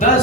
10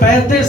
35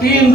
3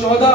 14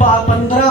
15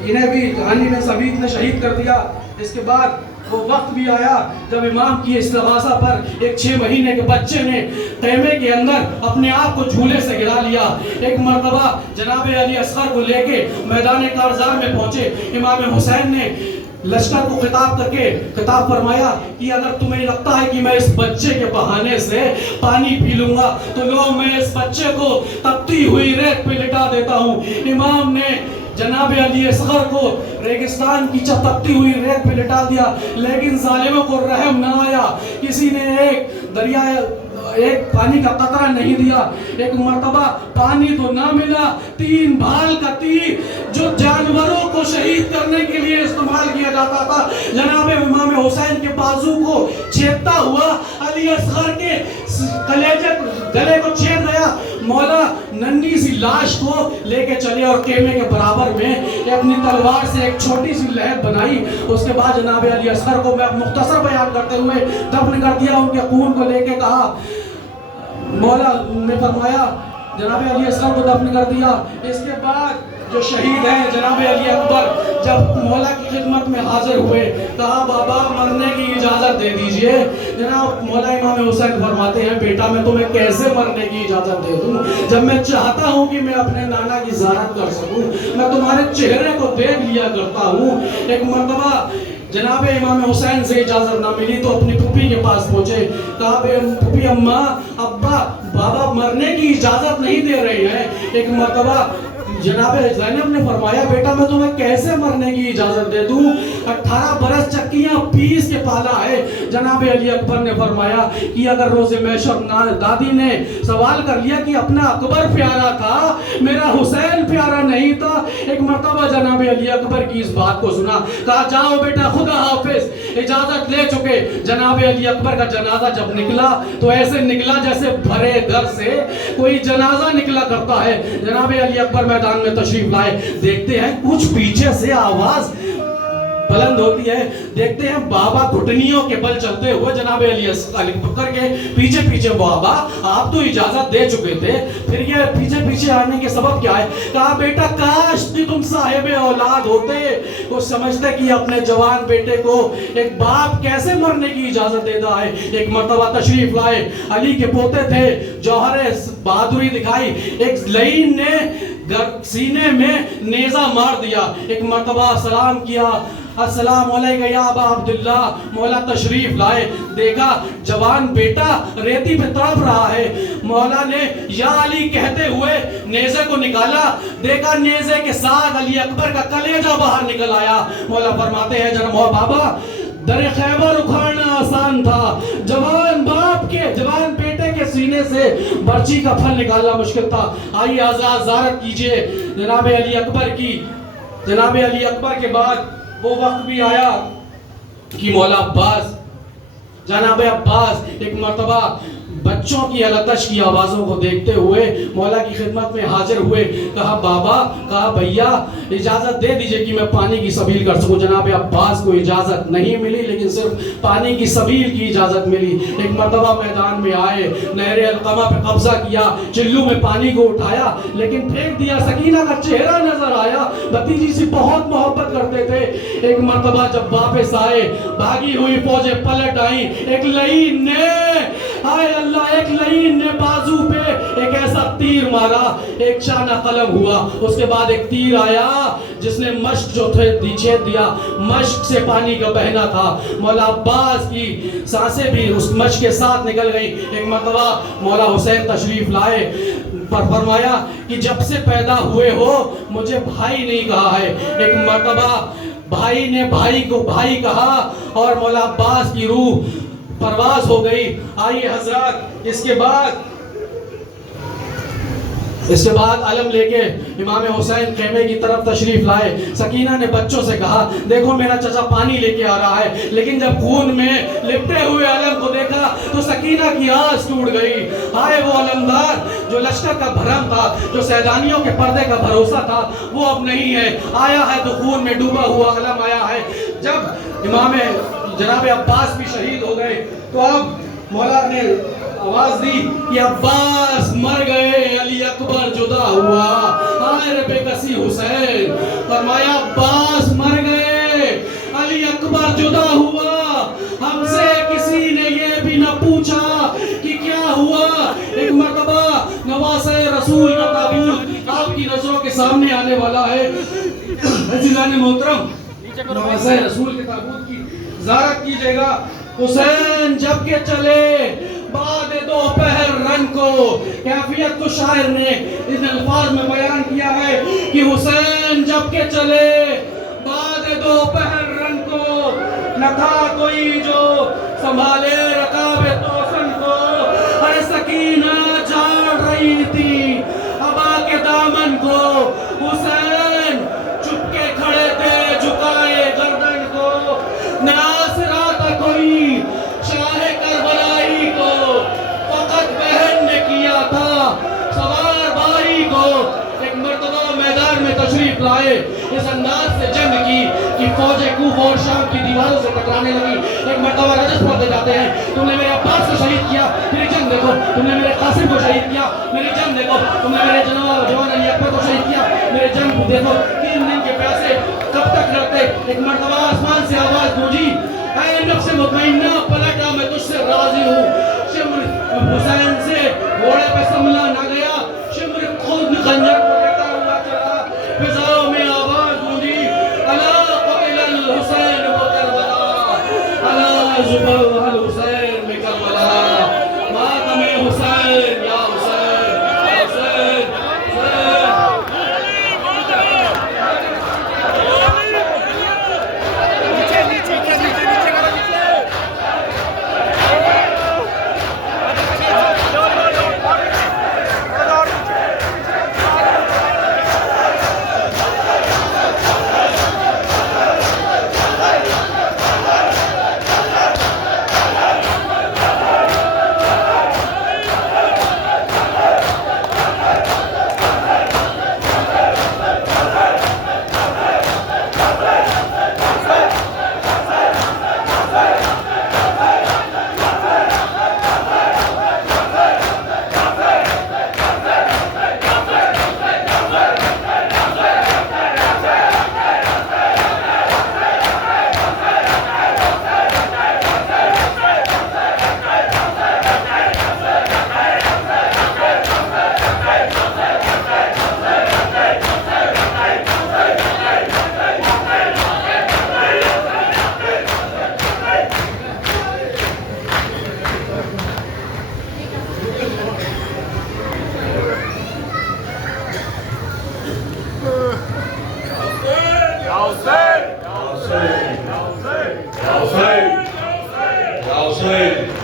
انہیں بھی کہانی میں سبیت نے شہید کر دیا۔ اس کے بعد وہ وقت بھی آیا جب امام کی استغاثہ پر ایک 6 مہینے کے بچے نے خیمے کے اندر اپنے آپ کو جھولے سے گرا لیا۔ ایک مرتبہ جناب علی اصغر کو لے کے میدان کارزار میں پہنچے۔ امام حسین نے لشکر کو خطاب کر کے خطاب فرمایا کہ اگر تمہیں لگتا ہے کہ میں اس بچے کے بہانے سے پانی پی لوں گا تو لو میں اس بچے کو تپتی ہوئی ریت پہ لٹا دیتا ہوں۔ امام نے جناب علی اصغر کو ریگستان کی تپتی ہوئی ریت پہ لٹا دیا، لیکن ظالموں کو رحم نہ آیا۔ کسی نے ایک پانی کا قطرہ نہیں دیا۔ ایک مرتبہ پانی تو نہ ملا، 3 بھال کا تیر جو جانوروں کو شہید کرنے کے لیے استعمال کیا جاتا تھا، جناب امام حسین کے بازو کو چھیدتا ہوا علی اصغر کے گلے کو چھید گیا۔ مولا ننھی سی لاش کو لے کے چلے اور خیمے کے برابر میں اپنی تلوار سے ایک چھوٹی سی لہر بنائی۔ اس کے بعد جناب علی اصغر کو میں مختصر بیان کرتے ہوئے دفن کر دیا۔ ان کے خون کو لے کے کہا، مولا نے فرمایا جناب علی اصغر کو دفن کر دیا۔ اس کے بعد جو شہید ہیں جناب علی اکبر جب مولا کی خدمت میں حاضر ہوئے، کہا بابا مرنے کی اجازت دے دیجئے۔ جناب مولا امام حسین فرماتے ہیں، بیٹا میں تمہیں کیسے مرنے کی اجازت دے دوں جب میں چاہتا ہوں کہ میں اپنے نانا کی زیارت کر سکوں، میں تمہارے چہرے کو دیکھ لیا کرتا ہوں۔ ایک مرتبہ جناب امام حسین سے اجازت نہ ملی تو اپنی پھوپھی کے پاس پہنچے، کہا پھوپھی اماں ابا بابا مرنے کی اجازت نہیں دے رہے ہیں۔ ایک مرتبہ جناب زینب نے فرمایا، بیٹا میں تمہیں کیسے مرنے کی اجازت دے دوں، 18 برس چکیاں پیس کے پالا ہے۔ جناب علی اکبر نے فرمایا کہ اگر روز محشر دادی نے سوال کر لیا کہ اپنا اکبر پیارا تھا، میرا حسین پیارا نہیں تھا۔ ایک مرتبہ جناب علی اکبر کی اس بات کو سنا، کہا جاؤ بیٹا خدا حافظ، اجازت لے چکے۔ جناب علی اکبر کا جنازہ جب نکلا تو ایسے نکلا جیسے بھرے گھر سے کوئی جنازہ نکلا کرتا ہے۔ جناب علی اکبر میدان میں تشریف لائے، دیکھتے ہیں کچھ پیچھے سے آواز بلند ہوتی ہے، دیکھتے ہیں بابا گھٹنیوں کے بل چلتے ہوئے جناب علی اکبر کے پیچھے پیچھے، بابا آپ تو اجازت دے چکے تھے، پھر یہ پیچھے پیچھے آنے کے سبب کیا ہے؟ کہا بیٹا کاش کہ تم صاحب اولاد ہوتے، وہ سمجھتے کہ اپنے جوان بیٹے کو ایک باپ کیسے مرنے کی اجازت دیتا ہے۔ ایک مرتبہ تشریف لائے، علی کے پوتے تھے، جوہر بہادری دکھائی، ایک لعین نے سینے میں نیزہ مار دیا۔ ایک مرتبہ سلام کیا، السلام علیکم یا ابا عبداللہ۔ مولا تشریف لائے، دیکھا جوان بیٹا ریتی پہ تڑپ رہا ہے۔ مولا نے یا علی کہتے ہوئے نیزے کو نکالا، دیکھا نیزے کے ساتھ علی اکبر کا کلیجہ باہر نکل آیا۔ مولا فرماتے ہیں جناب بابا در خیبر اکھاڑنا آسان تھا، جوان باپ کے جوان بیٹے کے سینے سے برچی کا پھل نکالنا مشکل تھا۔ آئیے آزاد زیارت کیجئے جناب علی اکبر کی۔ جناب علی اکبر کے بعد وہ وقت بھی آیا کہ مولا عباس جناب عباس ایک مرتبہ بچوں کی التش کی آوازوں کو دیکھتے ہوئے مولا کی خدمت میں حاضر ہوئے، کہا بابا، کہا بھیا اجازت دے دیجئے کہ میں پانی کی سبیل کر سکوں۔ جناب عباس کو اجازت نہیں ملی، لیکن صرف پانی کی سبیل کی اجازت ملی۔ ایک مرتبہ میدان میں آئے، نہر القمہ پہ قبضہ کیا، چلو میں پانی کو اٹھایا لیکن پھینک دیا۔ سکینہ کا چہرہ نظر آیا، بھتیجی سے بہت محبت کرتے تھے۔ ایک مرتبہ جب واپس آئے، بھاگی ہوئی فوجیں پلٹ آئیں، ایک لعین نے ایک لعین نے بازو پہ ایک ایسا تیر مارا، ایک شانہ قلم ہوا۔ اس کے بعد ایک تیر آیا جس نے مشک جو تھے چھید دیا، مشک سے پانی کا بہنا تھا۔ مولا عباس کی سانسیں بھی اس مشک کے ساتھ نکل گئی۔ ایک مرتبہ مولا حسین تشریف لائے، پر فرمایا کہ جب سے پیدا ہوئے ہو مجھے بھائی نہیں کہا ہے۔ ایک مرتبہ بھائی نے بھائی کو بھائی کہا اور مولا عباس کی روح پرواز ہو گئی۔ آئیے حضرات، اس کے بعد علم لے کے امام حسین خیمے کی طرف تشریف لائے۔ سکینہ نے بچوں سے کہا دیکھو میرا چچا پانی لے کے آ رہا ہے، لیکن جب خون میں لپٹے ہوئے علم کو دیکھا تو سکینہ کی آس ٹوٹ گئی۔ آئے وہ علمدار جو لشکر کا بھرم تھا، جو سیدانیوں کے پردے کا بھروسہ تھا، وہ اب نہیں ہے۔ آیا ہے تو خون میں ڈوبا ہوا علم آیا ہے۔ جب امام جناب عباس بھی شہید ہو گئے تو اب مولا نے آواز دی کہ عباس مر گئے، علی اکبر جدا ہوا، ہائے رے بے کسی حسین. فرمایا عباس مر گئے، علی اکبر جدا ہوا، ہم سے کسی نے یہ بھی نہ پوچھا کہ کیا ہوا. ایک مرتبہ نواسہ رسول کا تابوت آپ کی نظروں کے سامنے آنے والا ہے. عزیزان محترم، نواسہ رسول کے تابوت کی زیارت کیجئے گا. حسین جب کے چلے بعد دوپہر رن کو، کیفیت کو شاعر نے ان الفاظ میں بیان کیا ہے کہ حسین جب کے چلے بعد دوپہر رن کو، نہ تھا کوئی جو سنبھالے رکاب توسن کو. ارے سکینہ جھاڑ رہی تھی ابا کے دامن کو، حسین چپ کے کھڑے تھے جھکائے گردن کو. ناصرہ تھا کوئی شاہ کربلائی کو، فقط بہن نے کیا تھا سوار بھائی کو. ایک مرتبہ میدان میں تشریف لائے، اس انداز سے جنگ کی کہ فوجیں کوف اور شام کی دیواروں سے ٹکرانے لگی. ایک مرتبہ رجس پڑھتے جاتے ہیں، تم نے میرے عباس کو شہید کیا، میری جنگ دیکھو. تم نے میرے قاسم کو شہید کیا، میری جنگ دیکھو. تم نے میرے جوان علی اکبر کو شہید کیا، میرے جنگ کو دیکھو. 3 دن کے پیاسے کب تک رہتے؟ ایک مرتبہ آسمان سے آواز گونجی، اے نفس مطمئنہ پلٹا میں تجھ سے راضی ہوں. شمر حسین سے گھوڑے پہ سنبھلا نہ گیا، شمر خود خنجر کو لیتا ہوا چلا. فضاؤں میں آواز گونجی، الا قتل الحسین بکربلا، الا ذبح الحسین بکربلا، ماتم حسین یا حسین یا حسین. Hussein!